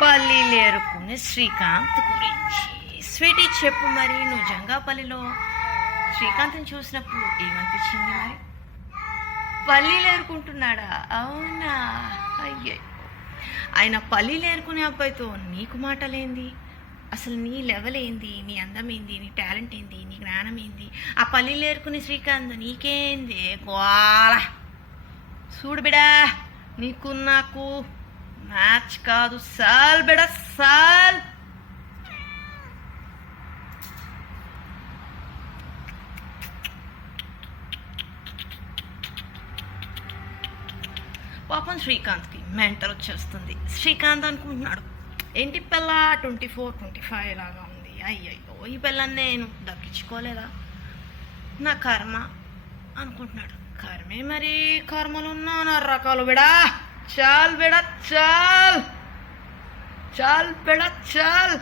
పల్లీలు ఏరుకునే శ్రీకాంత్ గురించి. స్వీటీ చెప్పు, మరి నువ్వు జంగాపల్లిలో శ్రీకాంత్ని చూసినప్పుడు ఏమనిపించింది? మరి పల్లీలు ఏరుకుంటున్నాడా? అవునా? అయ్యో, ఆయన పల్లీలు ఏరుకునే అబ్బాయితో నీకు మాటలేంది? అసలు నీ లెవెల్ ఏంది? నీ అందం ఏంది? నీ టాలెంట్ ఏంది? నీ జ్ఞానం ఏంది? ఆ పల్లీలు ఏరుకునే శ్రీకాంత్ నీకేంది గోల? చూడు బిడా, నీకు నాకు మ్యాచ్ కాదు. సాల్ బిడా సాల్. పాపం శ్రీకాంత్కి మెంటల్ వచ్చేస్తుంది. శ్రీకాంత్ అనుకుంటున్నాడు, ఏంటి పిల్ల 24, 25 లాగా ఉంది. అయ్యయ్యో, ఈ పిల్లని నేను దక్కించుకోలేదా? నా కర్మ అనుకుంటున్నాడు. కర్మే మరి, కర్మలు ఉన్నా నా రకాలు బిడా. చాల్ బిడా చాల్, చాల్ బిడా చాల్.